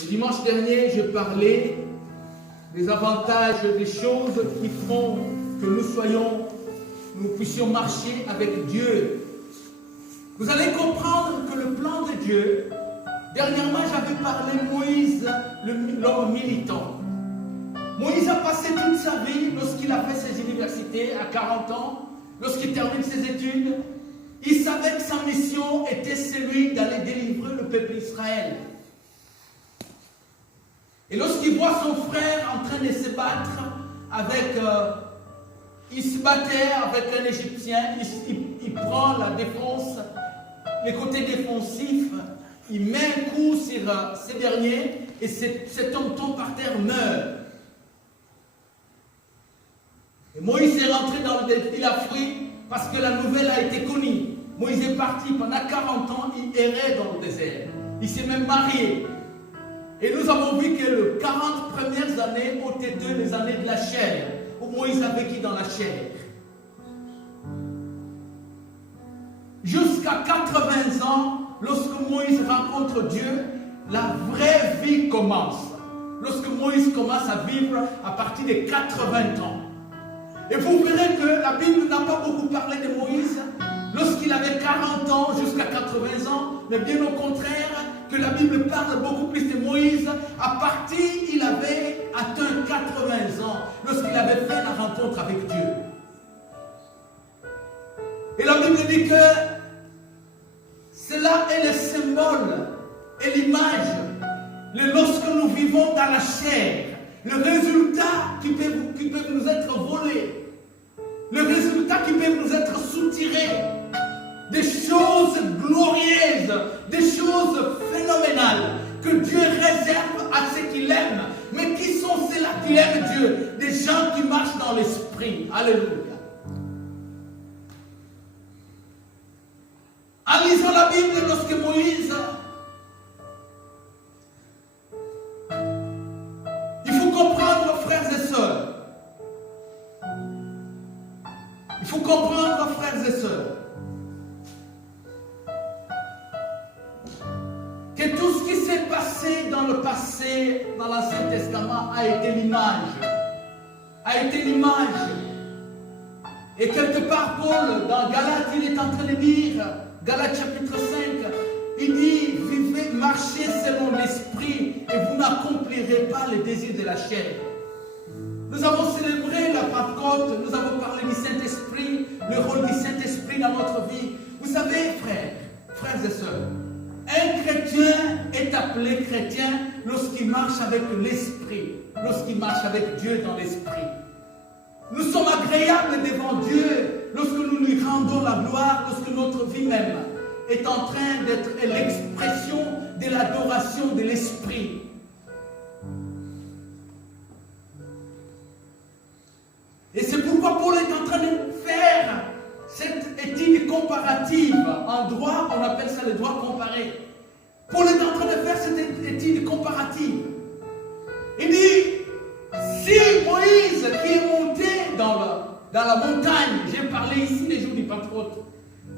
Le dimanche dernier, je parlais des avantages, des choses qui font que nous puissions marcher avec Dieu. Vous allez comprendre que le plan de Dieu, dernièrement j'avais parlé de Moïse, l'homme militant. Moïse a passé toute sa vie, lorsqu'il a fait ses universités à 40 ans, lorsqu'il termine ses études, il savait que sa mission était celui d'aller délivrer le peuple d'Israël. Et lorsqu'il voit son frère en train de se battre il se battait avec un Égyptien, il prend la défense, les côtés défensifs, il met un coup sur ces derniers et cet homme tombe par terre, meurt. Et Moïse est rentré dans le désert, il a fui parce que la nouvelle a été connue. Moïse est parti pendant 40 ans, il errait dans le désert. Il s'est même marié. Et nous avons vu que les 40 premières années ont été les années de la chair, où Moïse a vécu dans la chair. Jusqu'à 80 ans, lorsque Moïse rencontre Dieu, la vraie vie commence. Lorsque Moïse commence à vivre à partir de 80 ans. Et vous verrez que la Bible n'a pas beaucoup parlé de Moïse lorsqu'il avait 40 ans jusqu'à 80 ans, mais bien au contraire, que la Bible parle beaucoup plus de Moïse à partir il avait atteint 80 ans, lorsqu'il avait fait la rencontre avec Dieu. Et la Bible dit que cela est le symbole et l'image, lorsque nous vivons dans la chair, le résultat qui peut nous être volé, le résultat qui peut nous être soutiré, des choses glorieuses, des choses phénoménales que Dieu réserve à ceux qui l'aiment. Mais qui sont ceux-là qui aiment Dieu? Des gens qui marchent dans l'esprit. Alléluia. En lisant la Bible, lorsque Moïse, il faut comprendre, frères et sœurs, il faut comprendre, frères et sœurs, que tout ce qui s'est passé dans le passé, dans l'Ancien Testament, a été l'image. Et quelque part, Paul, dans Galates, il est en train de dire, Galates chapitre 5, il dit, vivez, marchez selon l'esprit, et vous n'accomplirez pas les désirs de la chair. Nous avons célébré la Pentecôte, nous avons parlé du Saint-Esprit, le rôle du Saint-Esprit dans notre vie. Vous savez, frères et sœurs, un chrétien est appelé chrétien lorsqu'il marche avec l'esprit, lorsqu'il marche avec Dieu dans l'esprit. Nous sommes agréables devant Dieu lorsque nous lui rendons la gloire, lorsque notre vie même est en train d'être l'expression de l'adoration de l'esprit. Et c'est pourquoi Paul est en train de faire cette étude comparative. En droit, on appelle ça le droit comparé. Paul est en train de faire cette étude comparative. Il dit, si Moïse qui est monté dans la montagne, j'ai parlé ici des jours du Pentecôte,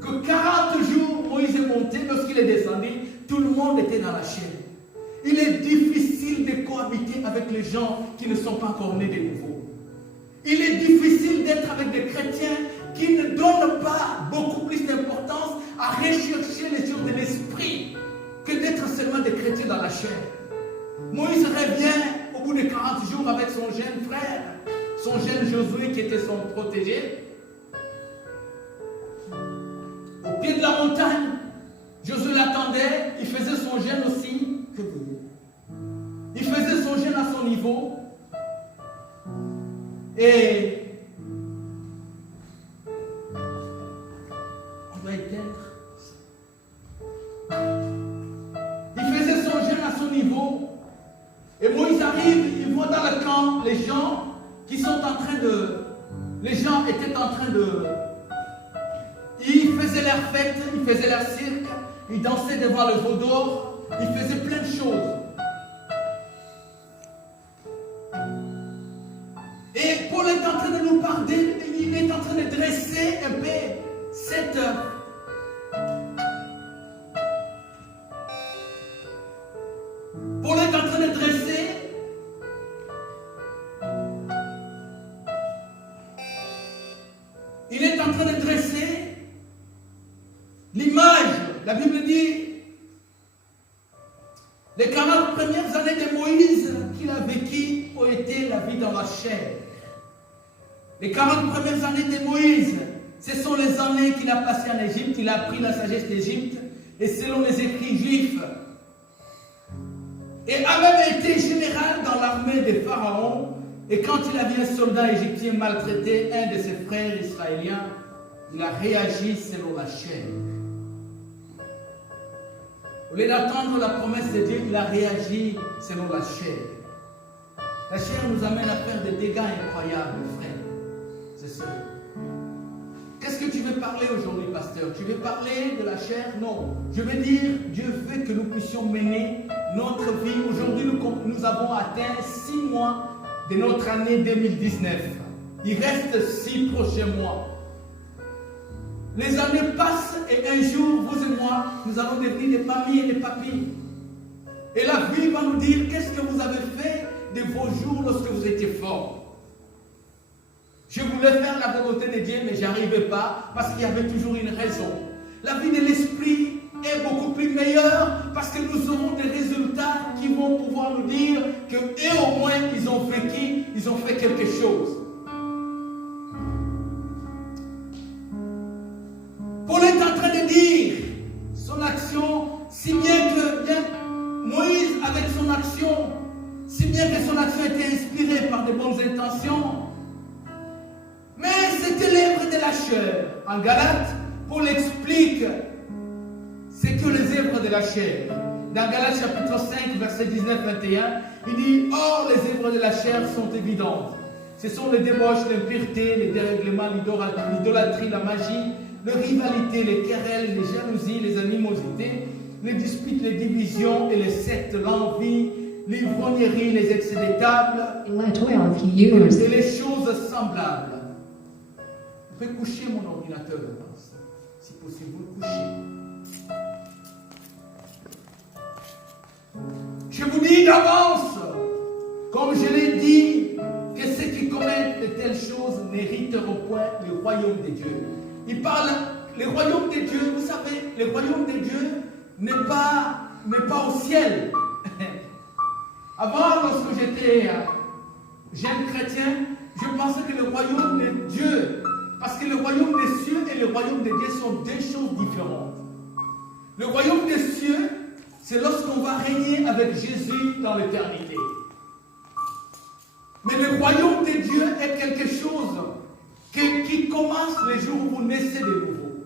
que 40 jours Moïse est monté, lorsqu'il est descendu, tout le monde était dans la chair. Il est difficile de cohabiter avec les gens qui ne sont pas encore nés de nouveau. Il est difficile d'être avec des chrétiens qui ne donnent pas beaucoup plus d'importance à rechercher les choses de l'esprit que d'être seulement des chrétiens dans la chair. Moïse revient au bout de 40 jours avec son jeune frère, son jeune Josué qui était son protégé. Au pied de la montagne, Josué l'attendait, il faisait son jeûne aussi. Il faisait son jeûne à son niveau. Et on va éteindre. Il faisait son jeûne à son niveau. Et Moïse arrive, il voit dans le camp les gens qui sont en train de... Les gens étaient en train de... Ils faisaient leur fête, ils faisaient leur cirque, ils dansaient devant le veau d'or, ils faisaient plein de choses. Et Paul est en train de nous parler, il est en train de dresser un peu cette... Paul est en train Les 40 premières années de Moïse qu'il a vécues ont été la vie dans la chair. Les 40 premières années de Moïse, ce sont les années qu'il a passées en Égypte. Il a appris la sagesse d'Égypte. Et selon les écrits juifs, et a même été général dans l'armée des pharaons. Et quand il a vu un soldat égyptien maltraiter un de ses frères israéliens, il a réagi selon la chair. Au lieu d'attendre la promesse de Dieu, il a réagi selon la chair. La chair nous amène à faire des dégâts incroyables, frère. C'est sûr. Qu'est-ce que tu veux parler aujourd'hui, pasteur? Tu veux parler de la chair? Non. Je veux dire, Dieu veut que nous puissions mener notre vie. Aujourd'hui, nous avons atteint 6 mois de notre année 2019. Il reste 6 prochains mois. Les années passent et un jour, vous et moi, nous allons devenir des mamies et des papis. Et la vie va nous dire, qu'est-ce que vous avez fait de vos jours lorsque vous étiez forts? Je voulais faire la volonté de Dieu, mais je n'arrivais pas parce qu'il y avait toujours une raison. La vie de l'esprit est beaucoup plus meilleure parce que nous aurons des résultats qui vont pouvoir nous dire que, et au moins, ils ont vécu, ils ont fait quelque chose. Paul est en train de dire son action, si bien que Moïse, avec son action, si bien que son action était inspirée par de bonnes intentions, mais c'était l'œuvre de la chair. En Galates, Paul explique ce que les œuvres de la chair. Dans Galates chapitre 5, verset 19-21, il dit, or les œuvres de la chair sont évidentes. Ce sont les débauches, l'impureté, les dérèglements, l'idolâtrie, la magie, les rivalités, les querelles, les jalousies, les animosités, les disputes, les divisions et les sectes, l'envie, l'ivrognerie, les excès des tables et les choses semblables. Vous pouvez coucher mon ordinateur, si possible, vous le couchez. Je vous dis d'avance, comme je l'ai dit, que ceux qui commettent de telles choses n'hériteront point le royaume de Dieu. Il parle, le royaume de Dieu, vous savez, le royaume de Dieu n'est pas au ciel. Avant, lorsque j'étais jeune chrétien, je pensais que le royaume de Dieu, parce que le royaume des cieux et le royaume de Dieu sont deux choses différentes. Le royaume des cieux, c'est lorsqu'on va régner avec Jésus dans l'éternité. Mais le royaume de Dieu est quelque chose qui commence le jour où vous naissez de nouveau.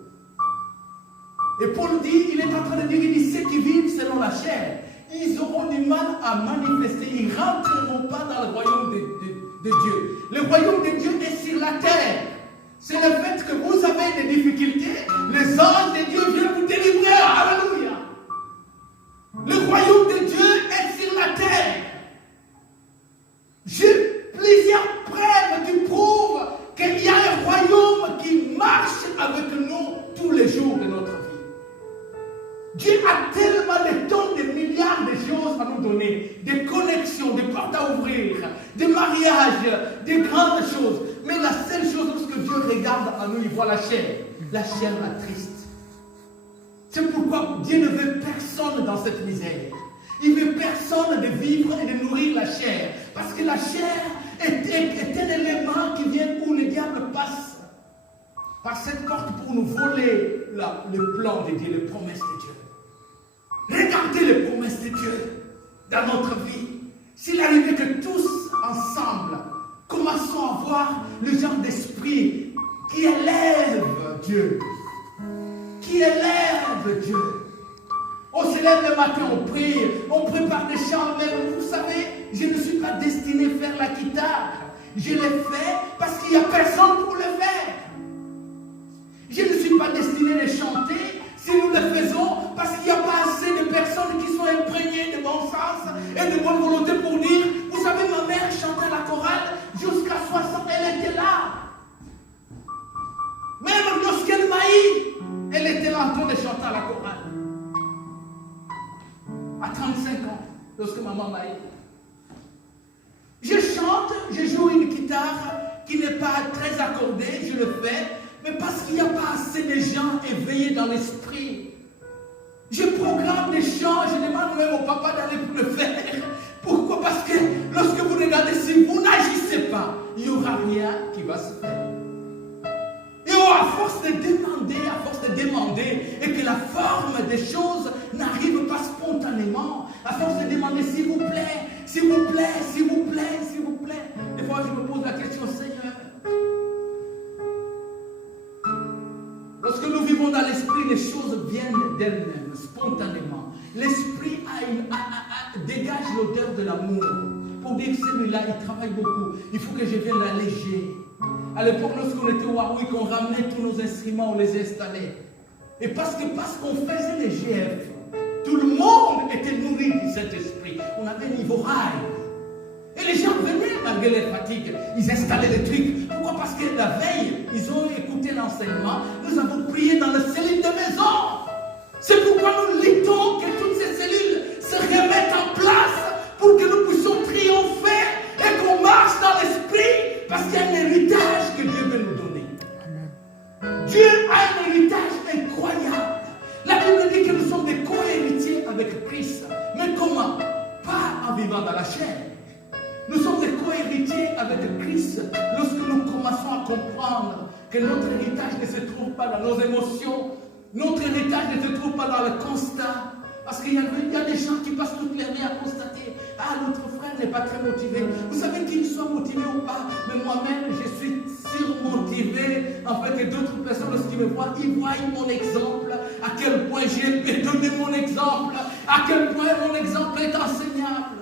Et Paul dit, il est en train de dire, il dit, ceux qui vivent selon la chair, ils auront du mal à manifester, ils ne rentreront pas dans le royaume de Dieu. Le royaume de Dieu est sur la terre. C'est le fait que vous avez des difficultés, les anges de Dieu viennent vous délivrer. Alléluia. Le royaume de Dieu est sur la terre. J'ai plusieurs preuves qui prouvent qu'il y a un royaume qui marche avec nous tous les jours de notre vie. Dieu a tellement de tonnes, de milliards de choses à nous donner, des connexions, des portes à ouvrir, des mariages, des grandes choses. Mais la seule chose, lorsque Dieu regarde à nous, il voit la chair triste. C'est pourquoi Dieu ne veut personne dans cette misère. Il ne veut personne de vivre et de nourrir la chair. Parce que la chair est un élément qui vient où le diable passe par cette porte pour nous voler le plan de Dieu, les promesses de Dieu. Regardez les promesses de Dieu dans notre vie. S'il arrivait que tous ensemble commençons à voir le genre d'esprit qui élève Dieu. Qui élève Dieu. On se lève le matin, on prie, on prépare des chants même. Vous savez, je ne suis pas destiné à faire la guitare. Je l'ai fait parce qu'il n'y a personne pour le faire. Je ne suis pas destiné à chanter si nous le faisons parce qu'il n'y a pas assez de personnes qui sont imprégnées de bon sens et de bonne volonté pour dire, vous savez, ma mère chantait la chorale jusqu'à 60, elle était là. Même lorsqu'elle m'a eu, elle était là en train de chanter à la chorale. À 35 ans, lorsque maman m'a eu. Je chante, je joue une guitare qui n'est pas très accordée, je le fais, mais parce qu'il n'y a pas assez de gens éveillés dans l'esprit. Je programme des chants, je demande même au papa d'aller d'accorder, à force de demander, et que la forme des choses n'arrive pas spontanément, à force de demander s'il vous plaît, s'il vous plaît, s'il vous plaît, s'il vous plaît. Des fois, je me pose la question, Seigneur, lorsque nous vivons dans l'esprit, les choses viennent d'elles-mêmes, spontanément. L'esprit dégage l'odeur de l'amour. Pour dire que celui-là, il travaille beaucoup. Il faut que je vienne l'alléger. À l'époque, lorsqu'on était au Warwick, on ramenait tous nos instruments, on les installait. Et parce qu'on faisait les GF, tout le monde était nourri du Saint-Esprit. On avait un niveau rail. Et les gens venaient malgré les fatigues. Ils installaient les trucs. Pourquoi? Parce que la veille, ils ont écouté l'enseignement. Nous avons prié dans la cellule de maison. C'est pourquoi nous luttons que toutes ces cellules se remettent en place pour que nous puissions triompher et qu'on marche dans l'esprit, parce qu'il y a un héritage que Dieu veut nous donner. Amen. Dieu a un héritage incroyable. La Bible dit que nous sommes des co-héritiers avec Christ. Mais comment? Pas en vivant dans la chair. Nous sommes des co-héritiers avec Christ lorsque nous commençons à comprendre que notre héritage ne se trouve pas dans nos émotions, notre héritage ne se trouve pas dans le constat. Parce qu'il y a des gens qui passent toute leur vie à constater, ah, notre frère n'est pas très motivé. Vous savez qu'il soit motivé ou pas, mais moi-même, je suis surmotivé. En fait, et d'autres personnes, lorsqu'ils me voient, ils voient mon exemple, à quel point j'ai donné mon exemple, à quel point mon exemple est enseignable.